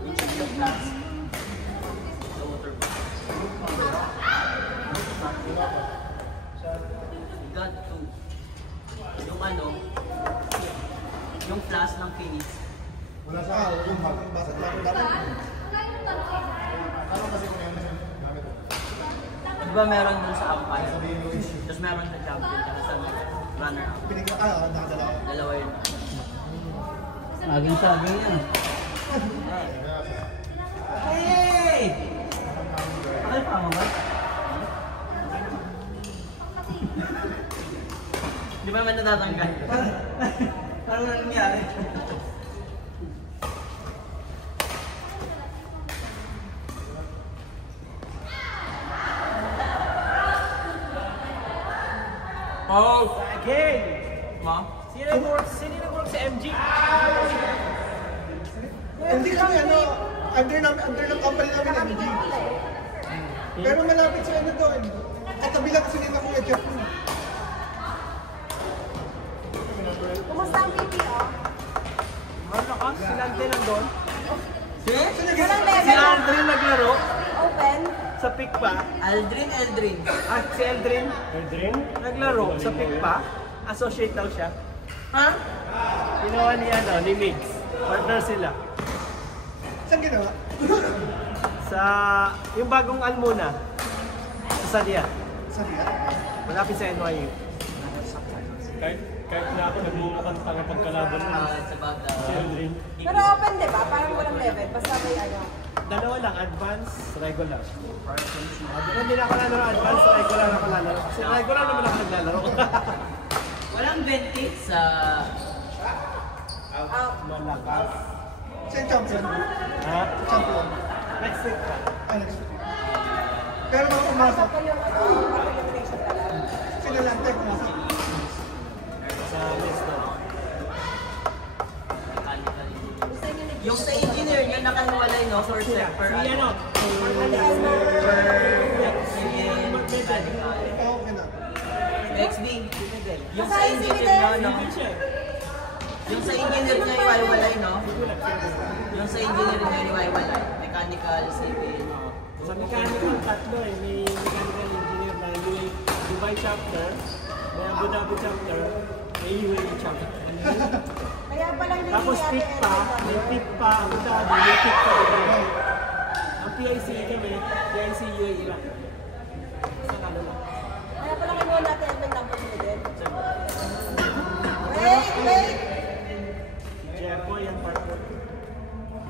I-check yung class. Sa water bottle. We got 2. Yung ano, yung flask ng Phoenix. Wala sa yung basa. Diba meron dun sa umpire? Tapos meron sa champion, tapos sa runner-up. Dalawa yun. Saging-saging yan. Hey! Ay, tama ba? Di ba naman natatanggal? Parang ano nangyari? Oh! Again! Ma? Sino nag-work sa MG? Hindi kami under ng company namin MG. Pero malapit sa ano doon. At tabi lang kasi nila Kuya Jeff. Kumusta ang PPO? Malakas, sila din nandun. Walang level. Si Aldrin naglaro Open. sa PICPA. Aldrin. At si Aldrin naglaro sa PICPA. Associate daw siya. Ha? Ginawa ni ni Migs. Partner sila. Saan ginawa? Sa yung bagong Almona. Sa Sadia. Sadia? Malapit sa NYU. Kahit na ako nagmumukhang tanga pagkalaban mo. Sa bata. Si Aldrin. Pero open, di ba? Parang walang level. Basta may ano. Dalawa lang, advance, regular. Hindi na ako lalaro advance, regular ako lalaro. Kasi regular naman ako naglalaro. Walang 20 sa... Malakas. Saan champion? Ha? Champion. Next week pa. Alex. Pero mga pumasok. Ito yung ano, participation talaga. Sila lang tayo pumasok. Sa list na. Yung sa engineer, yung nakahiwalay, no? Source check per Si ano? Okay na. XB. Yung sa engineer, no? Yung sa engineer niya iwaiwalay, no? Yung sa engineer niya iwaiwalay. Mechanical, civil. Sa mechanical tatlo eh. May mechanical engineer na Dubai chapter, may Abu Dhabi chapter, may UAE chapter. Kaya pala hindi Tapos PICPA, may PICPA Abu Dhabi, may PICPA Dubai. Ang PIC kami, PIC UAE lang. Kaya pala kinuha natin yung number mo din. Wait! Jepo yan partner.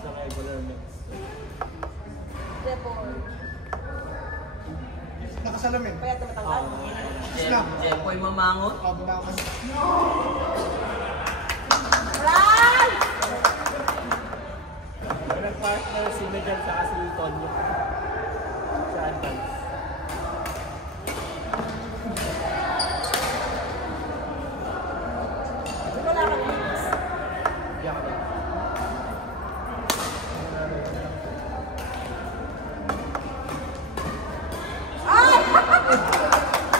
Sa regular mix. Report. Nakasalamin. Kaya tumatanggal. Jepoy mamangot. Bumakas. Run! Walang partner si Medal sa si Tonyo. Sa advance. Wala kang mix. Yak lang.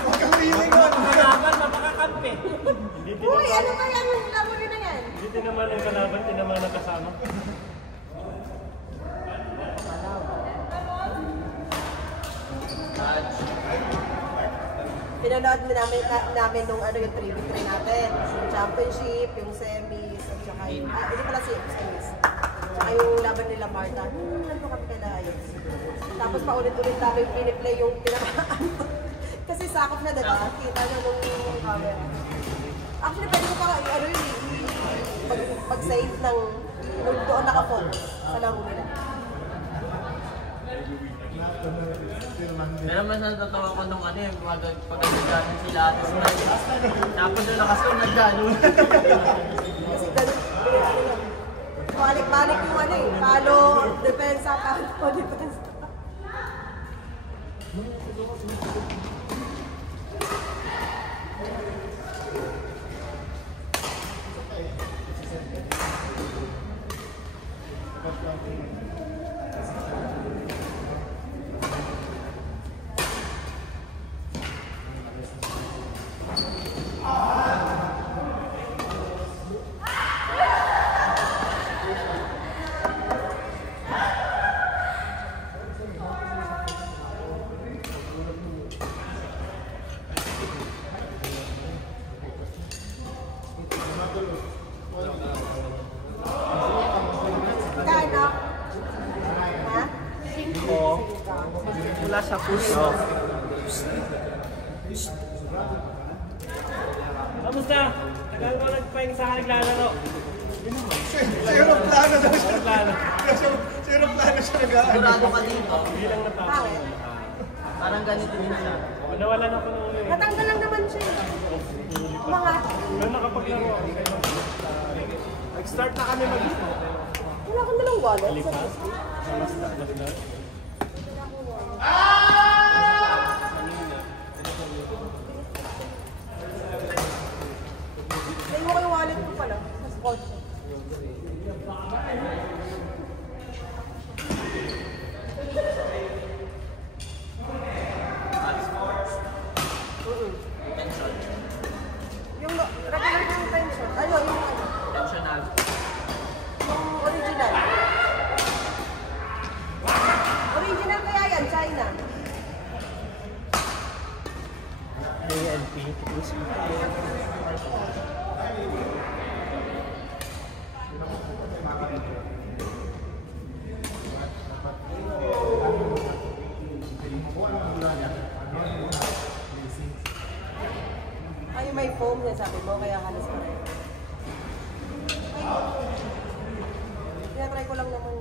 Huwag kang feeling mo. Kalaban, mapakakampi. Uy, ano ba yan? Labo rin na yan. Hindi tinaman ang kalaban, tinaman ang kasama. Pinanood namin nung ano yung 3v3 natin. Yung championship, yung semis, at saka yung... hindi pala semis. Saka yung laban nila Marta. Nandun kami kay Ayos. Tapos paulit-ulit namin piniplay yung tinamaan. Kasi sakop na, diba? Kita na nung camera. Actually, pwede ko pa ano yun, pag-save ng doon nakafocus sa laro nila. Pero mas natatawa ko nung ano yung pag-agaganin sila ate sa Maria. Tapos yung lakas ko nag-gano'n. Kasi ganun, balik-balik yung ano eh. Palo, depensa, palo, depensa. sa push-off. Kamusta? Tagal ko nagpahinga sa naglalaro. Zero plano daw siya. Plano. Zero plano siya nag-aano. Sigurado ka dito. Hindi lang natapos. Bakit? Parang ganito din siya. Nawalan ako ng ulo eh. Natanggal lang naman siya. Umangat. Pero nakapaglaro ako. Nag-start na kami mag-start. Wala kang dalang wallet. Lipas. Mas May mo kayo wallet ko pala. Sa kotse. Yung regular yung pension. Ano, yung Tensional. original. Original kaya yan, China. ANP. Ay, may foam niya sabi mo, kaya halos pa rin. Tinatry ko lang naman.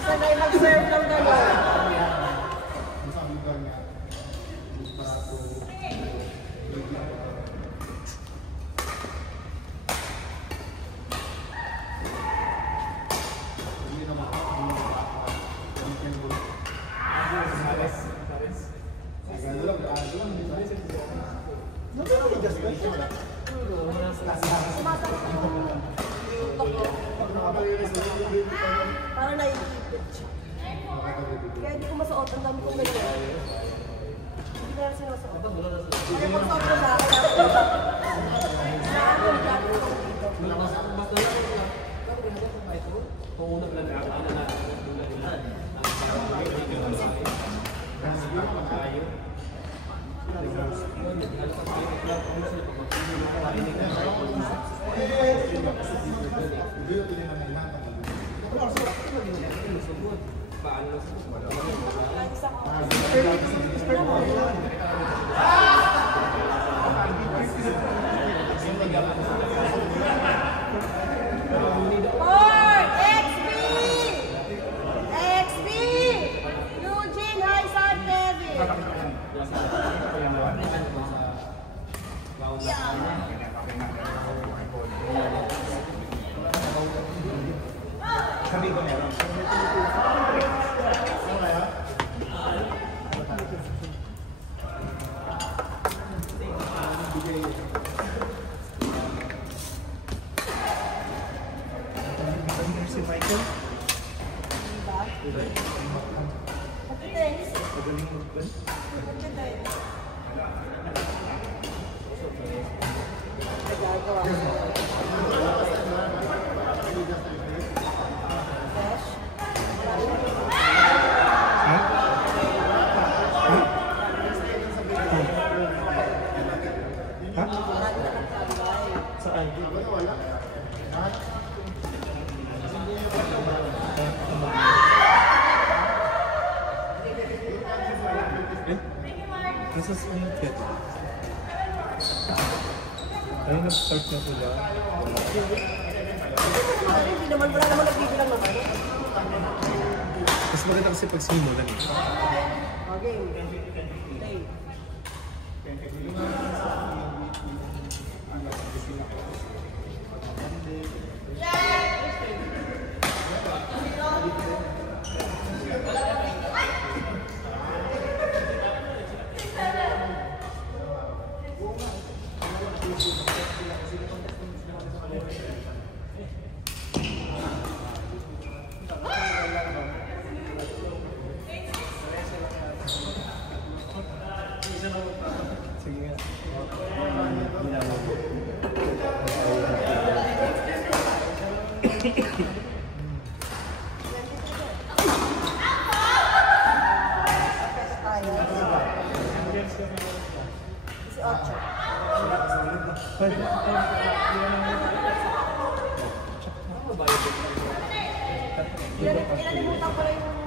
Sanay mag-serve ng gano'n. Parang naiipit siya. Kaya hindi ko masuot. Ang dami kong ganyan. Hindi ko na sinusuot. Kaya pag-suot ko siya, kaya ako XB! XB! Saan? Nasa saan kit? Ay, nag-start na sila. Hindi naman, wala naman nagbibilang ng ano. Mas maganda kasi pag simulan eh. Okay. Play. Sige nga. Si Ocho. Inalimutan ko lang yung...